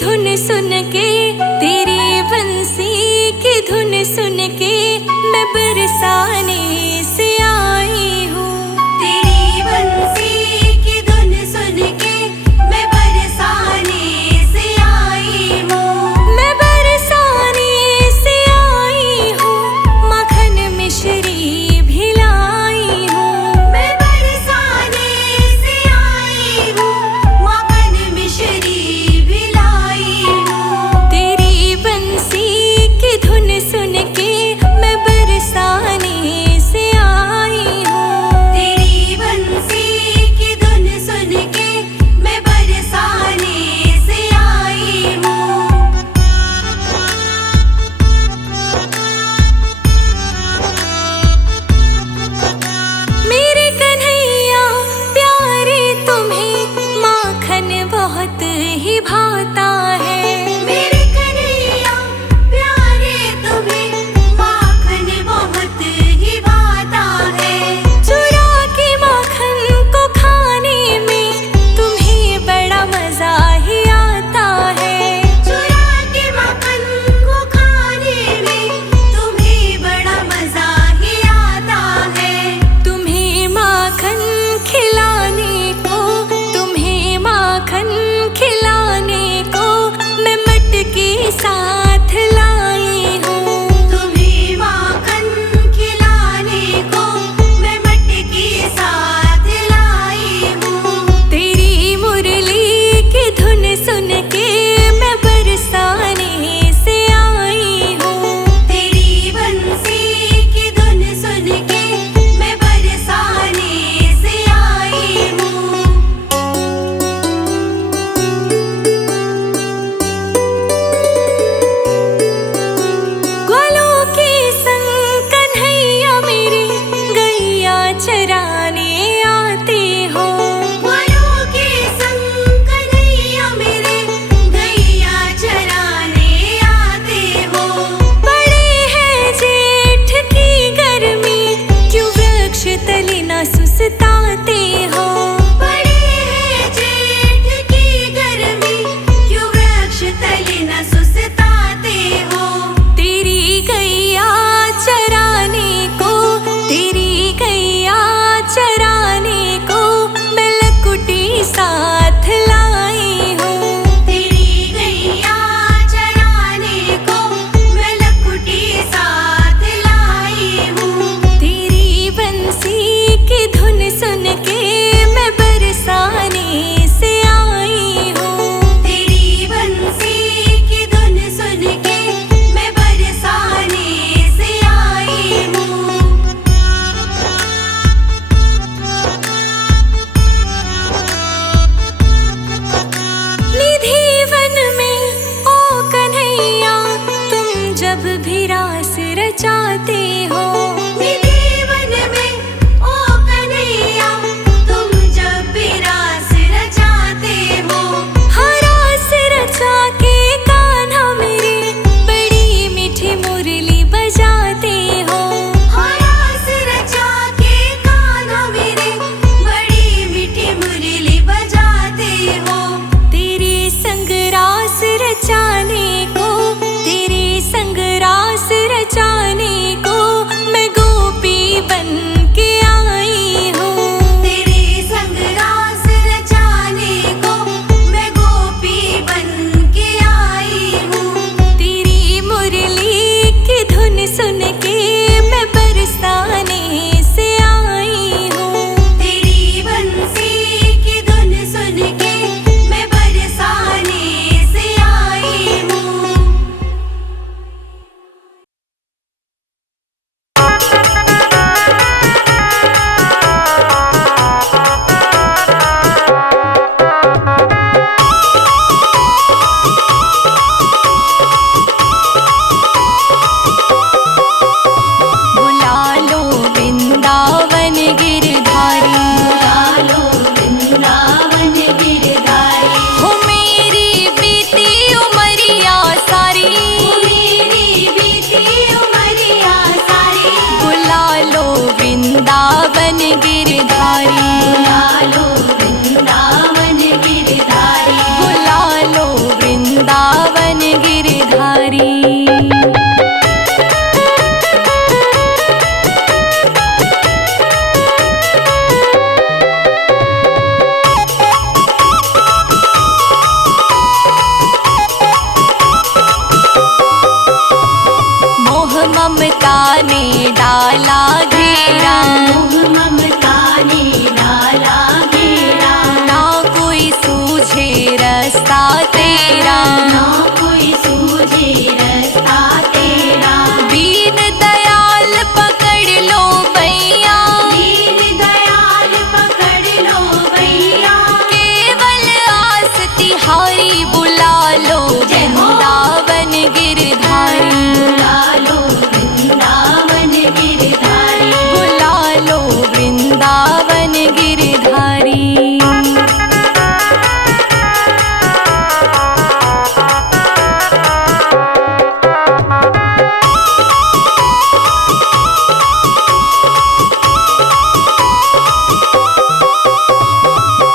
धुन सुन के, तेरी बंसी की धुन सुन के मैं बरसाने से आई हूँ। तेरी बंसी की धुन सुन के मैं बरसाने से आई हूँ। मैं बरसाने से आई हूँ, माखन मिश्री भी लाई हूँ। मैं बरसाने से आई हूँ, माखन मिश्री भी लाई हूँ। तेरी बंसी की धुन सुन के मैं बरसाने से डाला घेरा, मोह ममता ने डाला घेरा, ना कोई सूझे रास्ता तेरा, ना कोई सूझे रास्ता तेरा। दीन दयाल पकड़ लो भैया, दीन दयाल पकड़ लो भैया, केवल आस तिहारी बुला लो वृंदावन गिरधारी, बुला लो वृंदावन गिरधारी, बुला लो वृंदावन गिरधारी।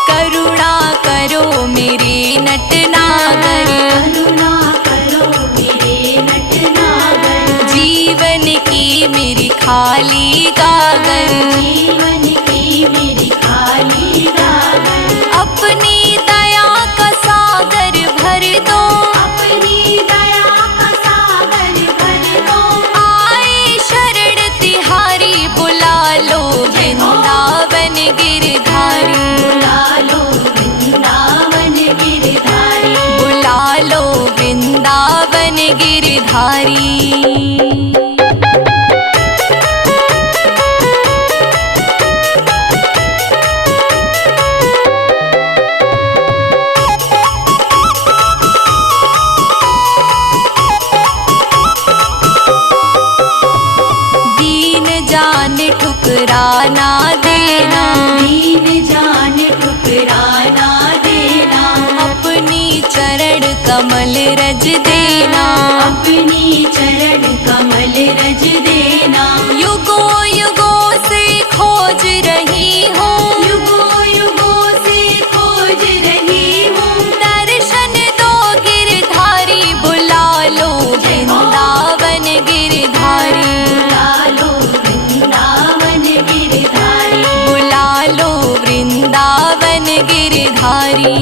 करुणा करो मेरे नटनागर, करुणा करो मेरे नटनागर, जीवन की मेरी खाली गागर, जीवन की मेरी खाली गागर, अपनी दया का सागर भर दो, अपनी दया का सागर भर दो। आए शरण तिहारी बुला लो वृंदावन गिरधारी, बुला लो वृंदावन गिरधारी, बुला लो वृंदावन गिरधारी। दीन जान ठुकराना देना, दीन जान ठुकराना देना, अपनी चरण कमल रज देना, अपनी चरण कमल रज देना। युगों युगों से खोज रही हूँ, युगों युगों से खोज रही हूँ, दर्शन दो गिरधारी, बुला लो वृंदावन गिरधारी, बुला लो वृंदावन गिरधारी, बुला लो वृंदावन गिरधारी।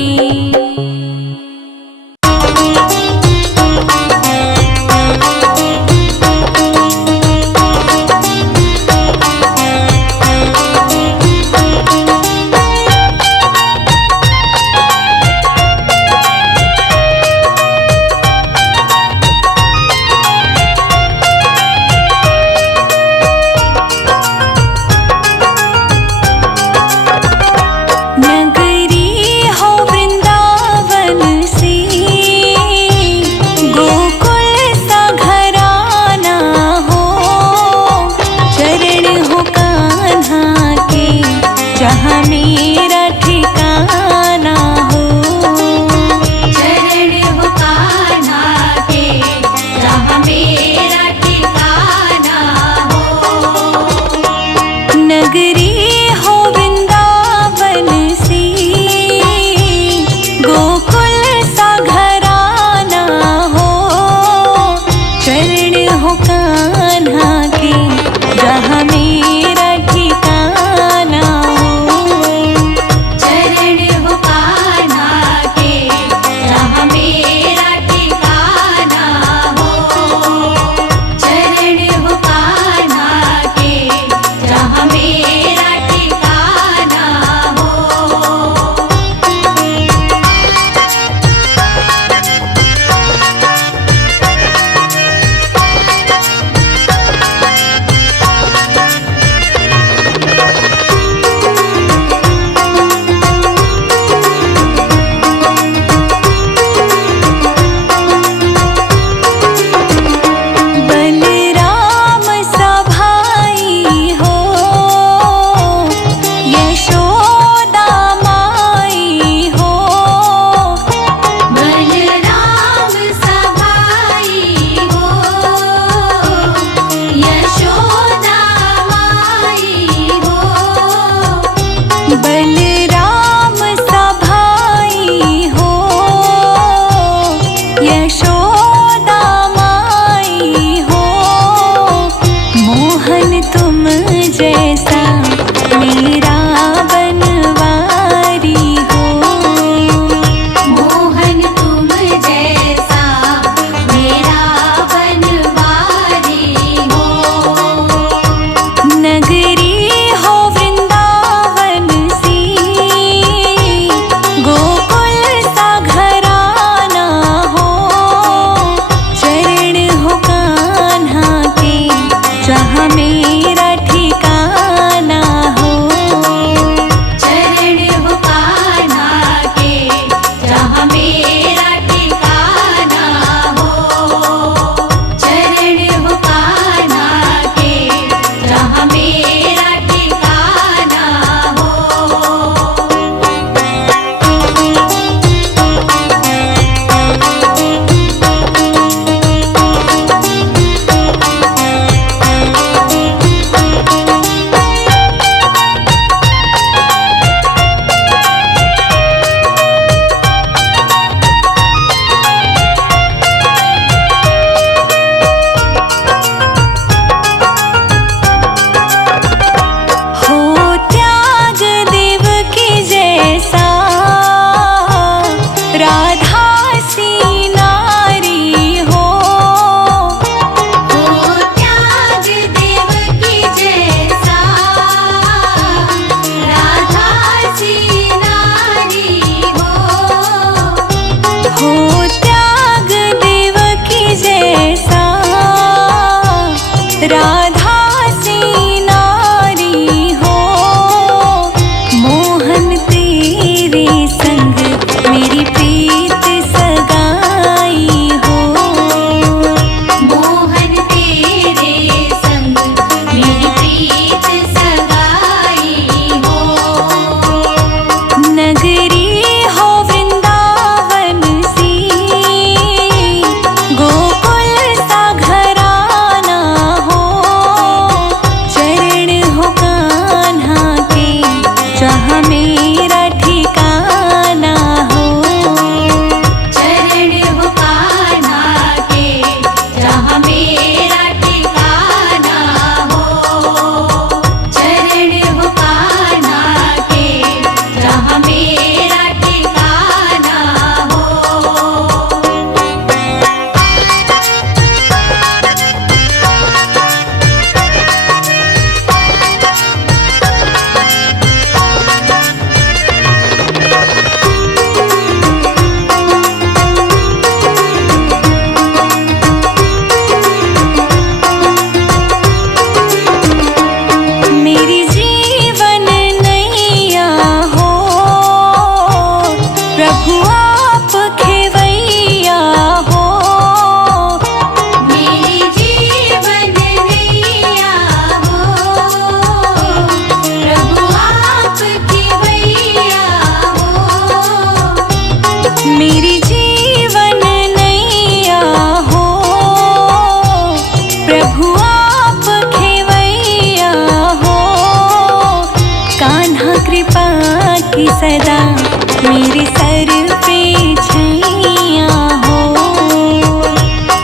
मेरे सर पे छैया हो।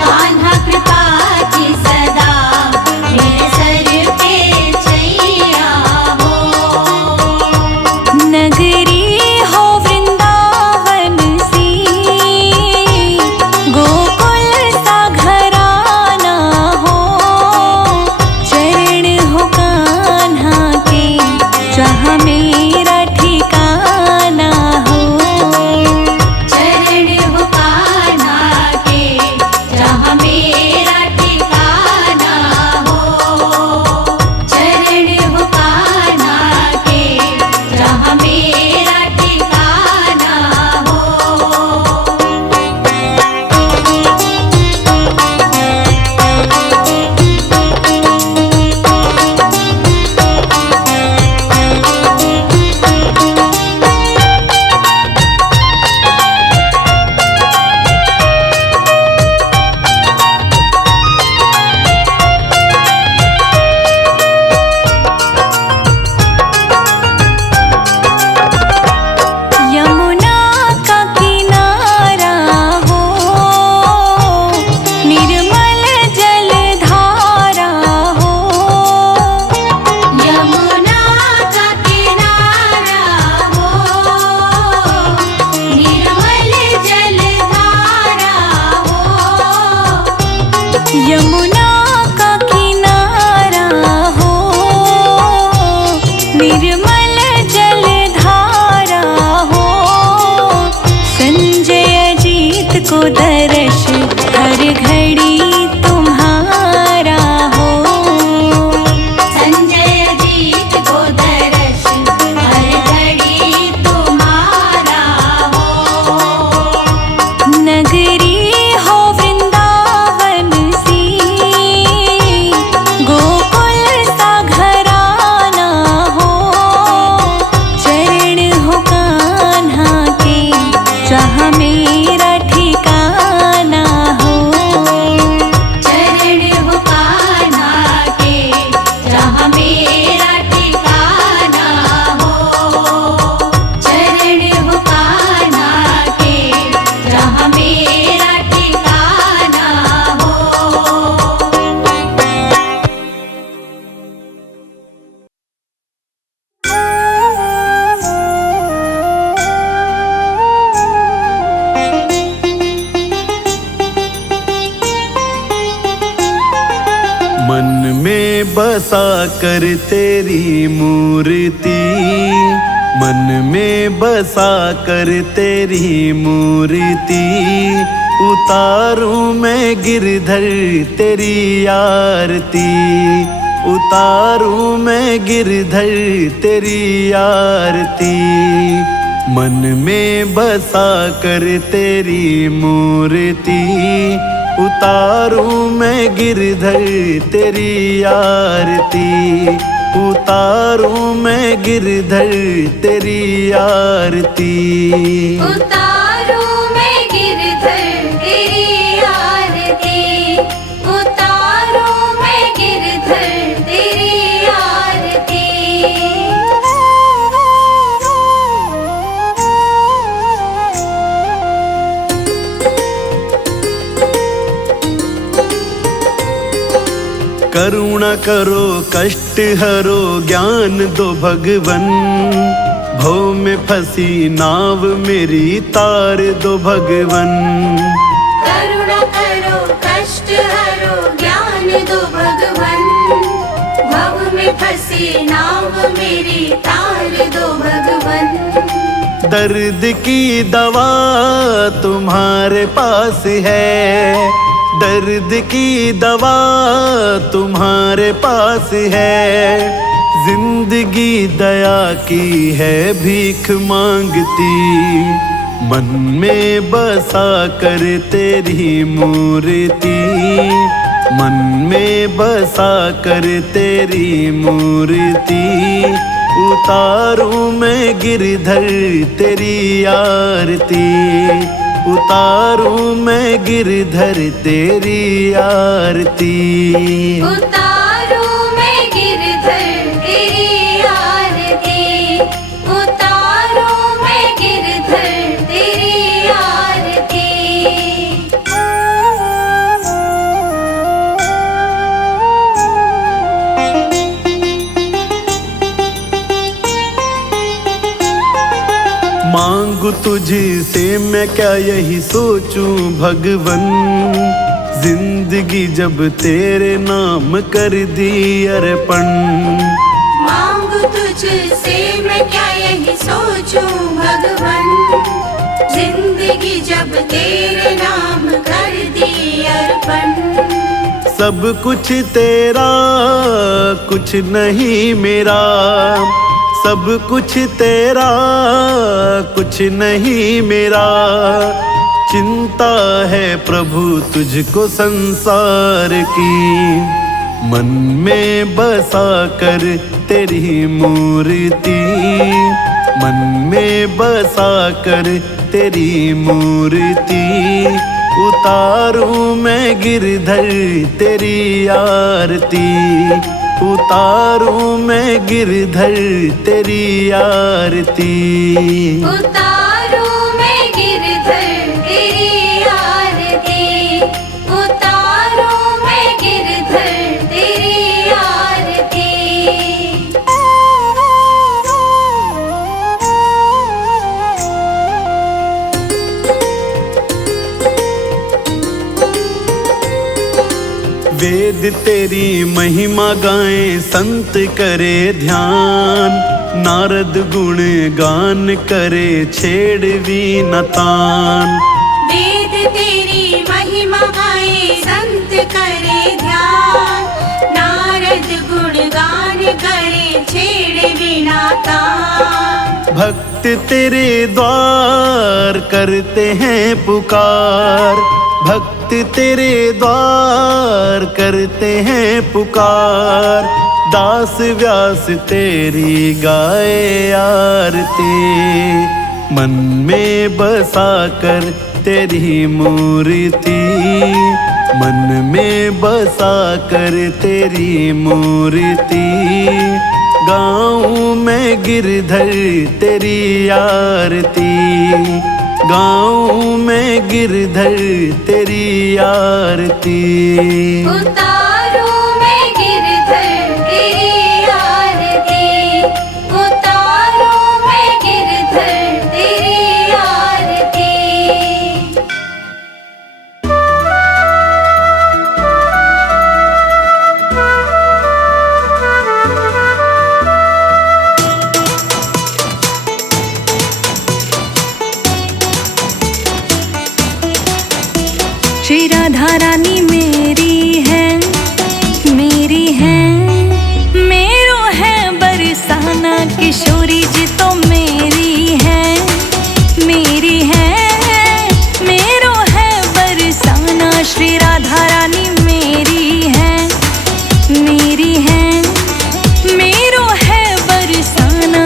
कान्हा कृपा की सदा मेरे सर पे छैया हो। नगरी हो वृंदावन सी, गोकुल सा घराना हो। चरण हो कान्हा के जहाँ मेरा ठिकाना हो। चरण हो कान्हा के जहाँ मेरा ठिकाना हो। चरण हो कान्हा के जहाँ मेरा ठिकाना हो। यमुना का किनारा हो, निर्मल जल धारा हो। यमुना का किनारा हो, निर्मल जल धारा हो। यमुना का किनारा हो, निर्मल जल धारा हो। संजय अजीत को दर्श हर घड़ी तुम्हारा हो। संजय जीत को दर्श हर घड़ी तुम्हारा हो। नगरी हो वृंदावन सी, गोकुल सा घराना हो। चरण हो कान्हा के जहाँ मेरा ठिकाना हो। चरण हो कान्हा के जहाँ मेरा ठिकाना हो। चरण हो कान्हा के जहाँ मेरा ठिकाना हो। मन में बसा कर तेरी मूर्ति, मन में बसा कर तेरी मूर्ति। उतारूं मैं गिरधर तेरी आरती, उतारूं मैं गिरधर तेरी आरती। मन में बसा कर तेरी मूर्ति, उतारूं मैं गिरधर तेरी आरती। उतारूं मैं गिरधर तेरी आरती। उतारू मैं गिरधर तेरी आरती। उतारू मैं गिरधर तेरी आरती। करुणा करो कष्ट हरो ज्ञान दो भगवन। भव में फंसी नाव मेरी तार दो भगवन। करुणा करो कष्ट हरो ज्ञान दो भगवन। भव में फंसी नाव मेरी तार दो भगवन। दर्द की दवा तुम्हारे पास है, दर्द की दवा तुम्हारे पास है। जिंदगी दया की है भीख मांगती। मन में बसा कर तेरी मूर्ति, मन में बसा कर तेरी मूर्ति। उतारूं मैं गिरधर तेरी आरती, उतारूं मैं गिरधर तेरी आरती। उतारू मैं गिरधर तेरी आरती। उतारू मैं गिरधर मांगू तुझसे मैं क्या यही सोचूं भगवन, जिंदगी जब तेरे नाम कर दी अर्पण। मांगू तुझसे मैं क्या यही सोचूं भगवन, जिंदगी जब तेरे नाम कर दी अर्पण। सब कुछ तेरा कुछ नहीं मेरा, सब कुछ तेरा कुछ नहीं मेरा। चिंता है प्रभु तुझको संसार की, मन में बसा कर तेरी मूर्ति, मन में बसा कर तेरी मूर्ति। उतारूं मैं गिरधर तेरी आरती, उतारूं मैं गिरधर तेरी आरती। उतारूं मैं गिरधर तेरी आरती, उतारूं मैं गिरधर तेरी आरती। वेद तेरी महिमा गाएं संत करे ध्यान, नारद गुण गान करे छेड़ वीणा तान। वेद तेरी महिमा गाए संत करे ध्यान, नारद गुण गान करे छेड़ वीणा तान। भक्त तेरे द्वार करते हैं पुकार, भक्त तेरे द्वार करते हैं पुकार। दास व्यास तेरी गाए आरती, मन में बसा कर तेरी मूर्ति, मन में बसा कर तेरी मूर्ति। गाऊं मैं गिरधर तेरी आरती, गाऊं मैं गिरधर तेरी आरती। उतारूं मैं गिरधर तेरी आरती, उतारूं मैं गिरधर तेरी आरती। श्री राधा रानी मेरी है, मेरी है, मेरो है बरसाना। किशोरी जी तो मेरी है, मेरी है, मेरो है बरसाना। श्री राधा रानी मेरी है, मेरी है, मेरो है बरसाना।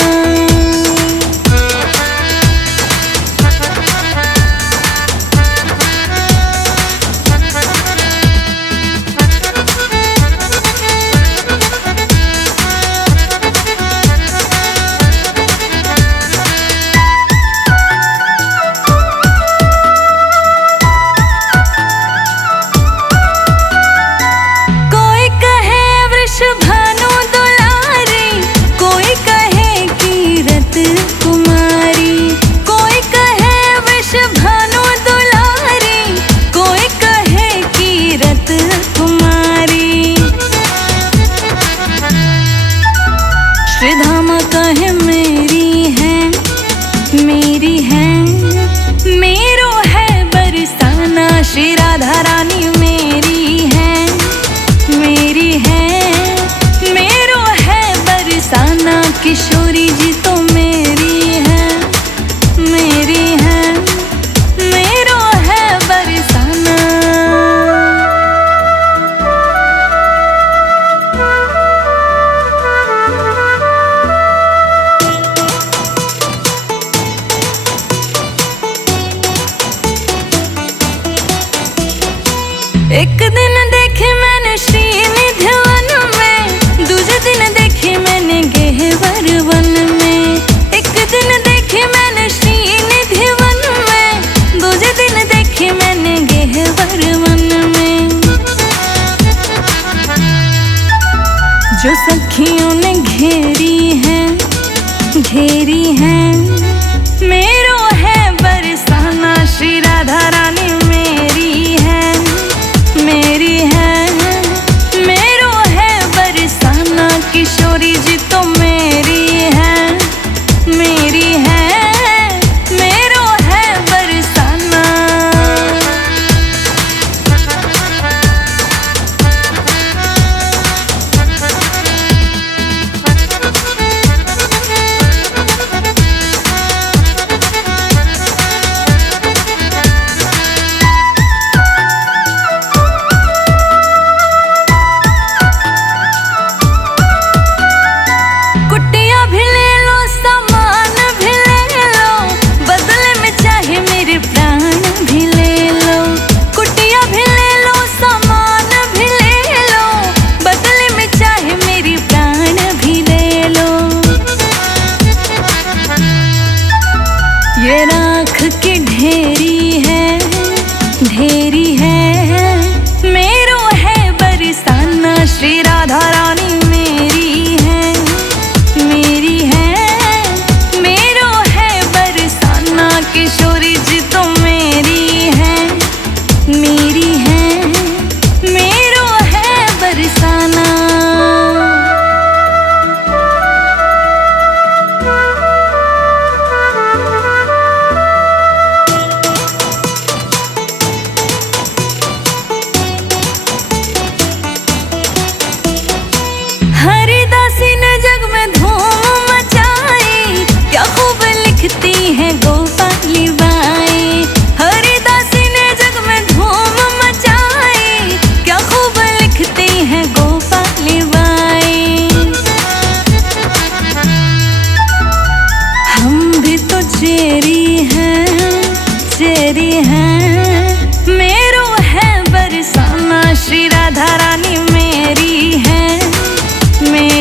श्री राधा रानी मेरी है, मेरी है, मेरो है बरसाना। किशोरी जी तो मेरी है, मेरी है, मेरो है बरसाना। एक दिन देखे मैंने श्री निधि वन में, दूसरे दिन देखे मैंने गेहवर वन में।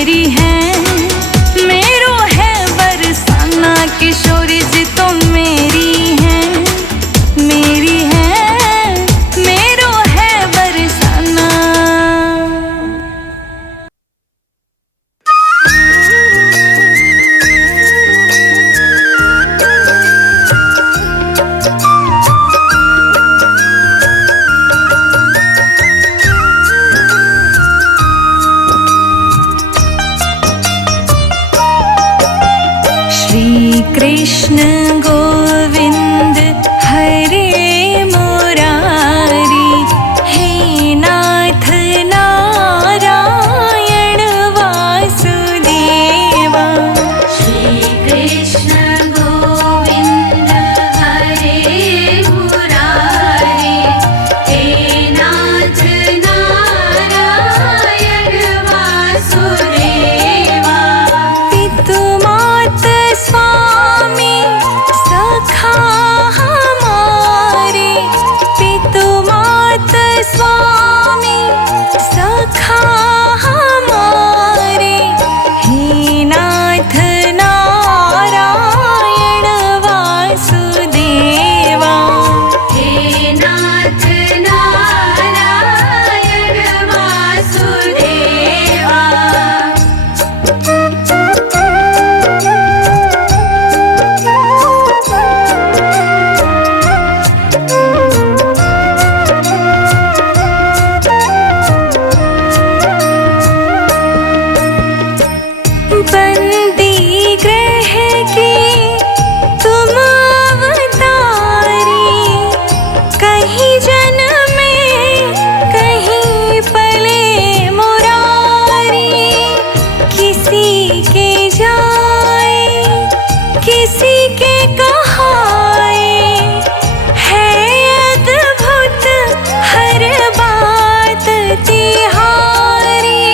मेरी है, मेरो है बरसाना किशोरी जी तुम मेरी है, मेरी है, मेरो है बरसाना। श्री कृष्ण गोविंद हरे मुरारी, हे नाथ नारायण वासुदेवा। श्री कृष्ण गोविंद हरे मुरारी, हे नाथ नारायण वासुदेवा। पितुमात स्वामी सखा हमारे, पितुमात स्वामी सखा हमारे, हे नाथ नारायण वासुदेवा। हे नाथ नारायण वासुदेवा। बंदी ग्रह की तुम अवतारी, कहीं जन्मे कहीं पले मुरारी। किसी के जाए किसी के कहाए, है अद्भुत हर बात तिहारी।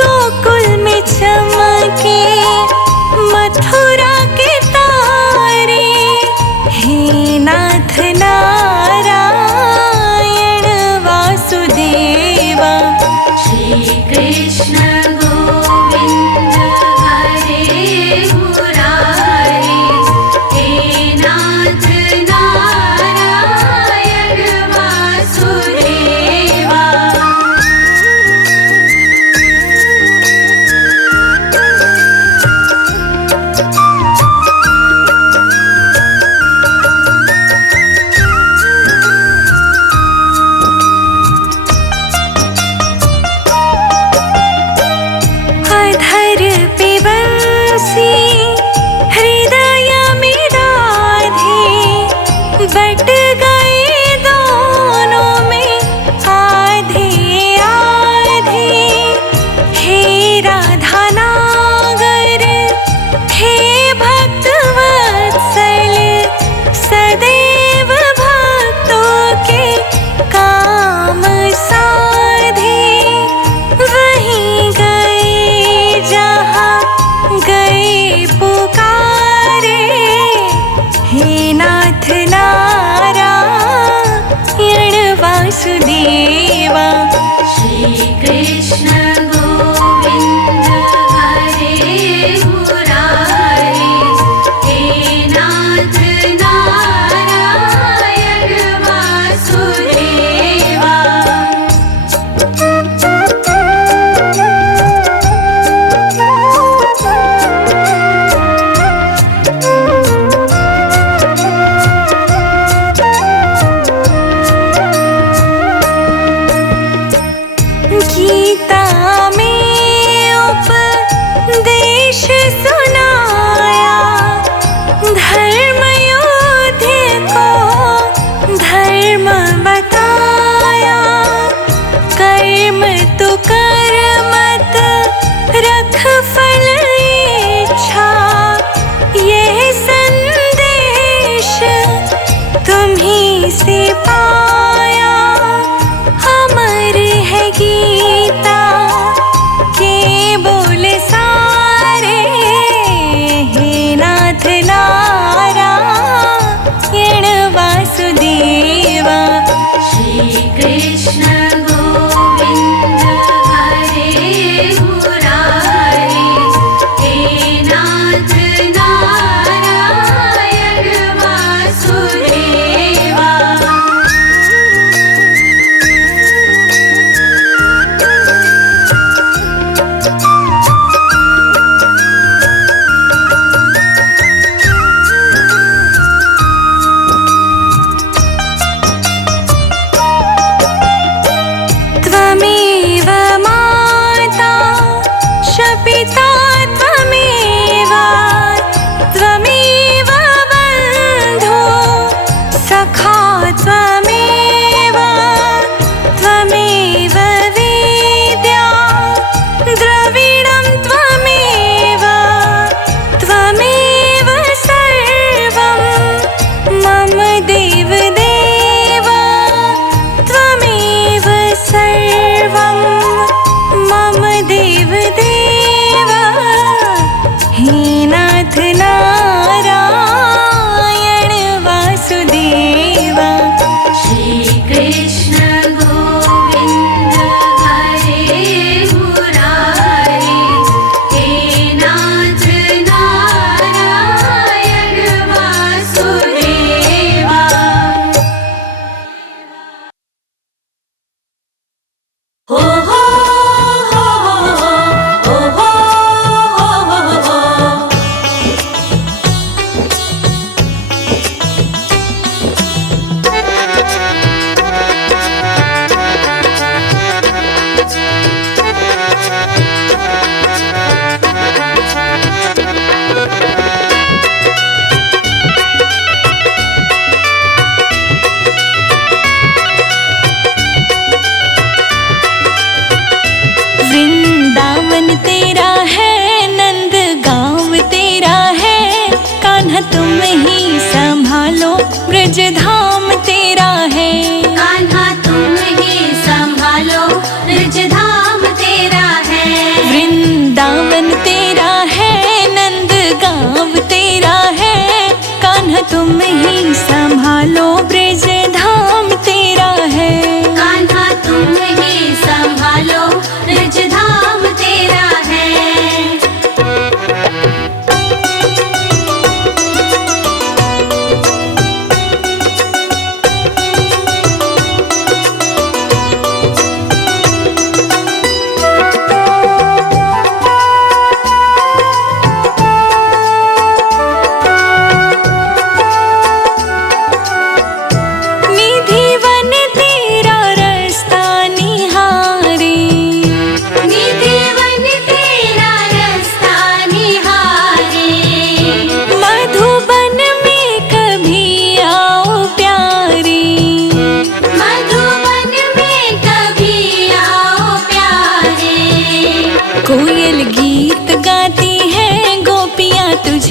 गोकुल में चमके मथुरा के तारे, हे नाथ नारायण वासुदेवा। श्री कृष्ण गोविंद हरे मुरारी, हे नाथ नारायण वासुदेवा।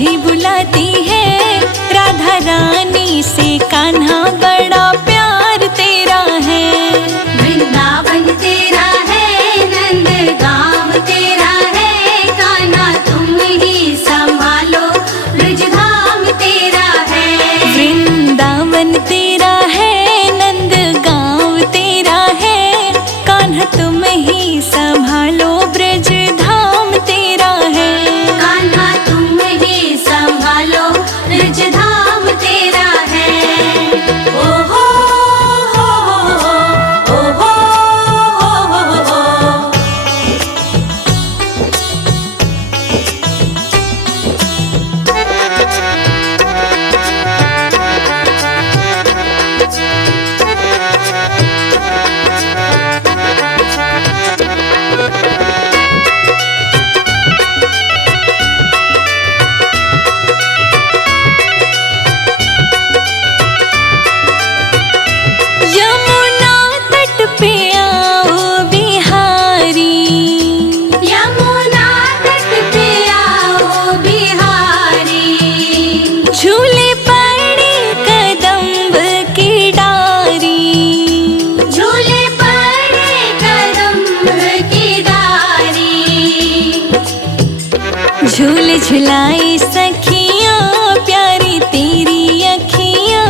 भी बुलाती है। राधा रानी से कान्हा बड़ा प्यार तेरा है। वृंदावन तेरा है, नंद गाँव तेरा है, कान्हा तुम ही संभालो, ब्रजधाम तेरा है। वृंदावन तेरा है, नंद गाँव तेरा है, कान्हा तुम ही संभालो, ब्रज धाम तेरा है। कान्हा तुम ही संभालो, ब्रजधाम तेरा है। ओ हो हो हो हो हो हो। यमुना तट पे आओ बिहारी, यमुना तट पे आओ बिहारी, झूले पड़े कदम्ब की डारी। झूले पड़े कदम्ब की डारी। झूल झुलाई सखियाँ प्यारी तेरी अखियाँ,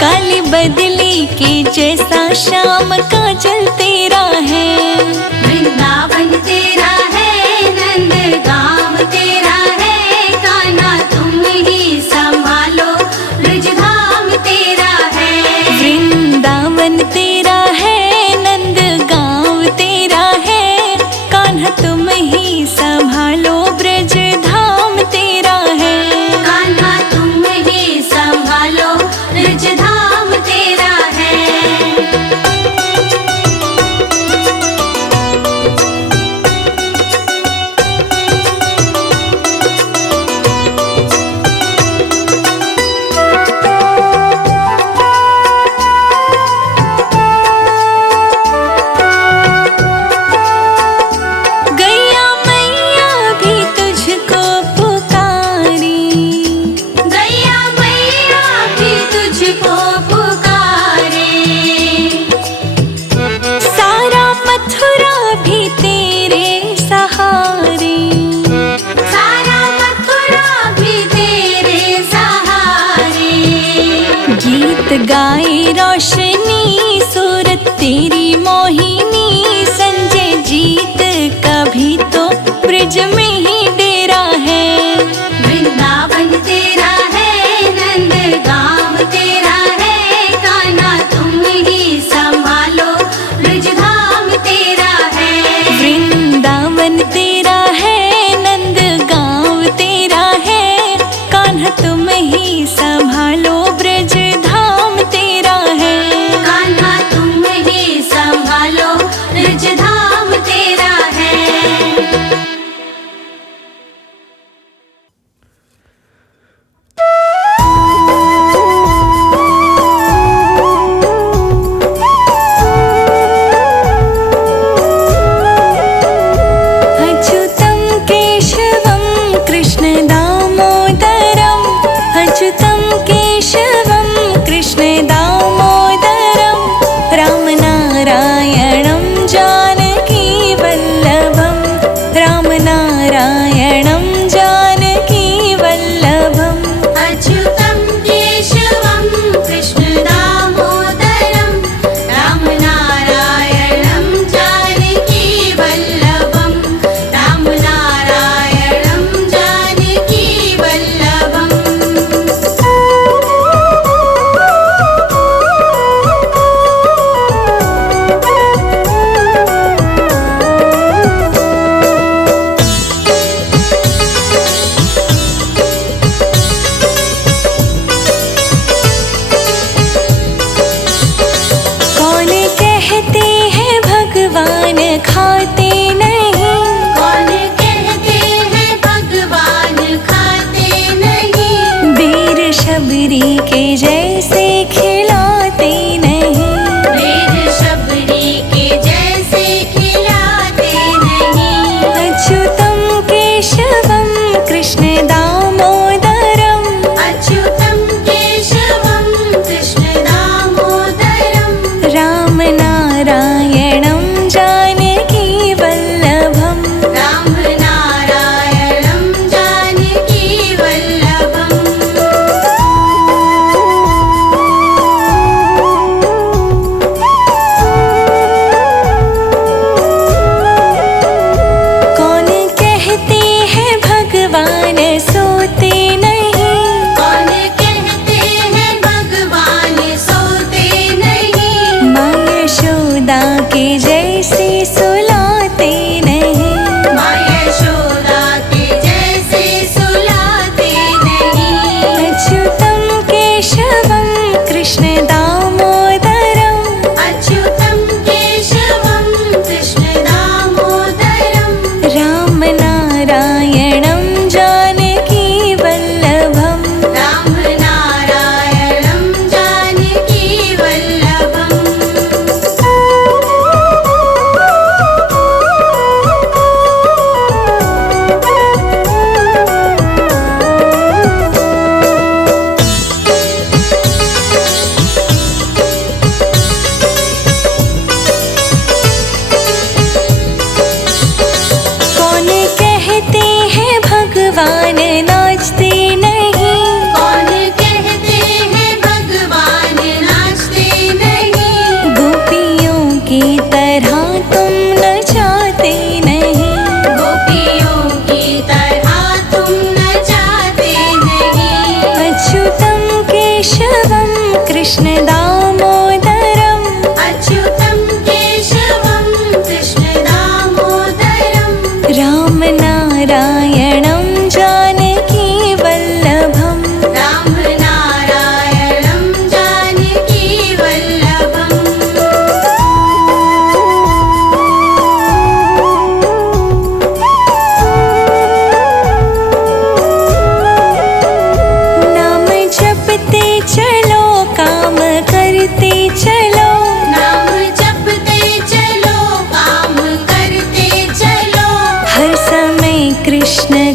काली बदली के जैसा शाम का जल तेरा है। वृंदावन तेरा है, नंद गाँव तेरा है, कान्हा तुम ही संभालो, ब्रजधाम तेरा है। वृंदावन तेरा है, नंद गाँव तेरा है, कान्हा तुम ही संभालो, ब्रज धाम तेरा है। कान्हा तुम ही संभालो, ब्रजधाम तेरा है। गैया मैया भी तुझको पुकारी, गैया मैया भी तुझको पुकारे। सारा मथुरा भी तेरे सहारे। सारा मथुरा भी तेरे सहारे। गीत गाए रोशनी सूरत तेरी मोहिनी, संजय जीत का भी तो ब्रज में ही डेरा है। वृंदावन तेरा है, नंद गाँव तेरा है, कान्हा तुम ही संभालो, ब्रजधाम तेरा है। वृंदावन तेरा है, नंद गाँव तेरा है, कान्हा तुम ही संभालो, ब्रज धाम तेरा है। कान्हा तुम ही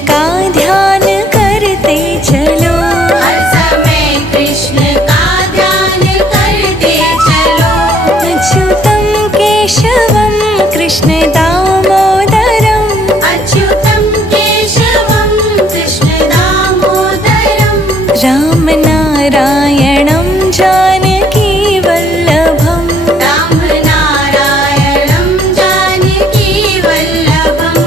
का ध्यान करते चलो, हर समय कृष्ण का ध्यान करते चलो। अच्युतं केशवं कृष्ण दामोदरम्, अच्युतं केशवं कृष्ण दामोदरम्, राम नारायणं जानकी वल्लभम्, राम नारायणं जानकी वल्लभम्।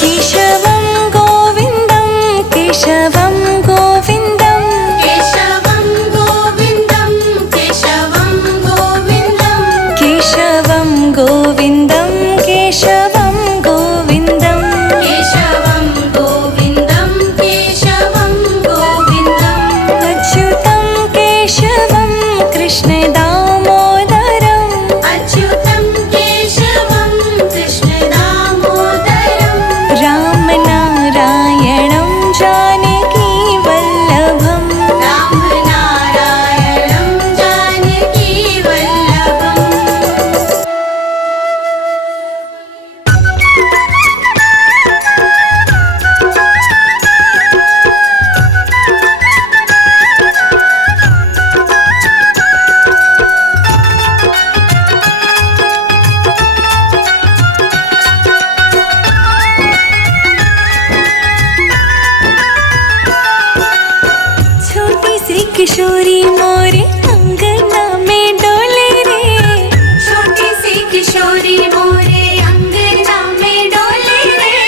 केशवं गोविन्दं केशवं गोविन्दं, केशवं गोविन्दं केशवं गोविन्दं, केशवं गोविन्दं केशवं गोविन्दं, केशवं गोविन्दं केशवं गोविन्दम्, अच्युतं केशवं कृष्ण दामोदरम्, अच्युतं केशवं कृष्ण दामोदरम्, राम नारायणं जानकी वल्लभम्, राम नारायणं जानकी वल्लभम्। छोटी सी किशोरी मोरे अंगना में डोले रे, छोटी सी किशोरी मोरे अंगना में डोले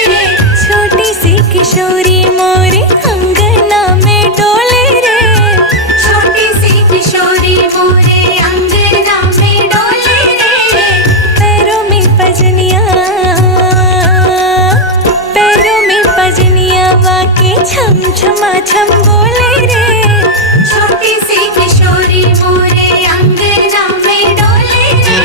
रे, छोटी सी किशोरी मोरे अंगना में डोले रे, छोटी सी किशोरी मोरे अंगना में डोले रे, पैरों में पजनिया वाके छम छमा छम बोले रे, छोटी सी किशोरी मोरे अंगना में डोले रे।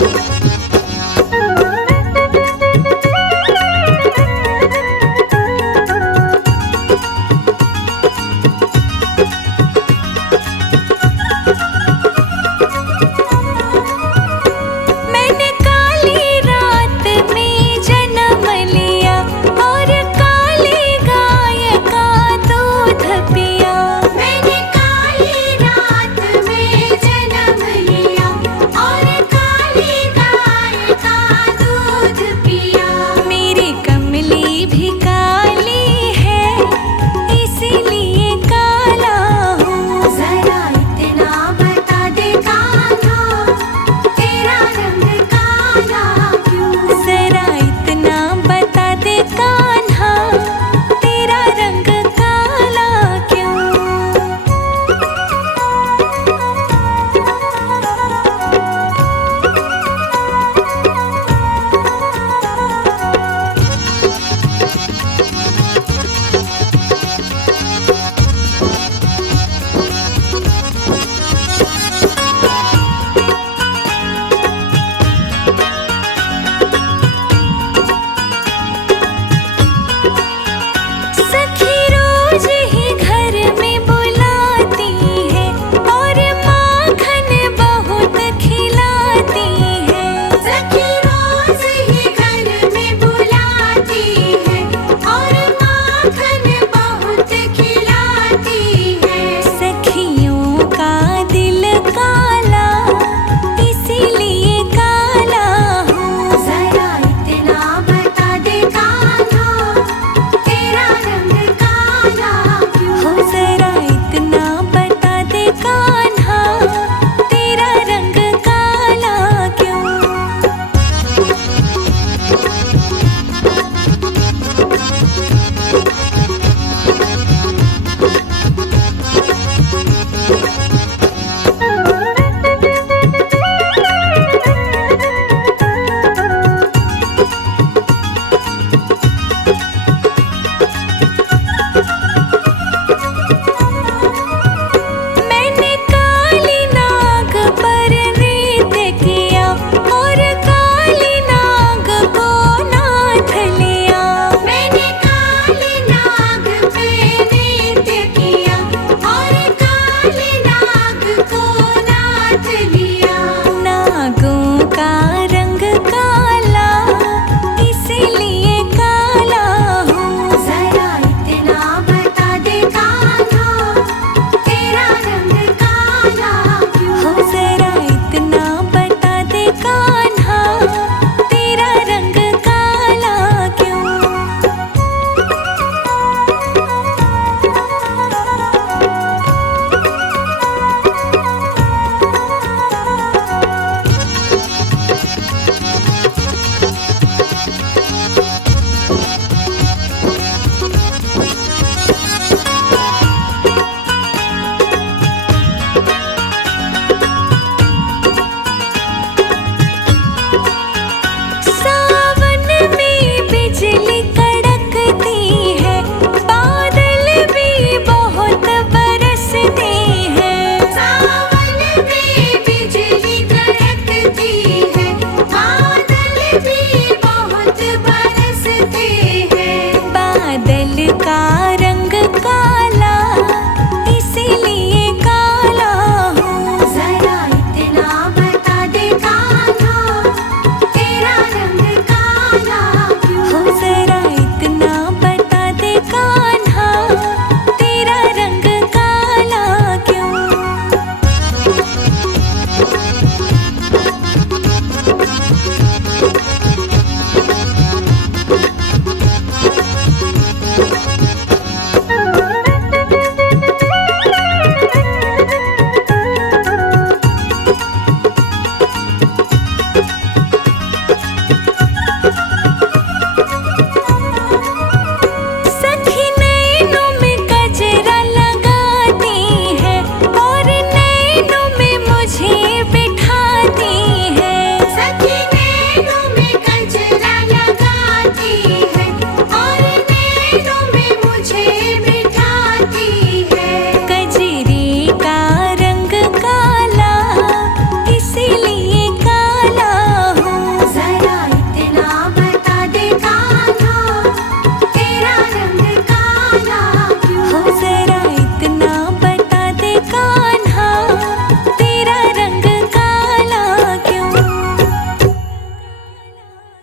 हैं।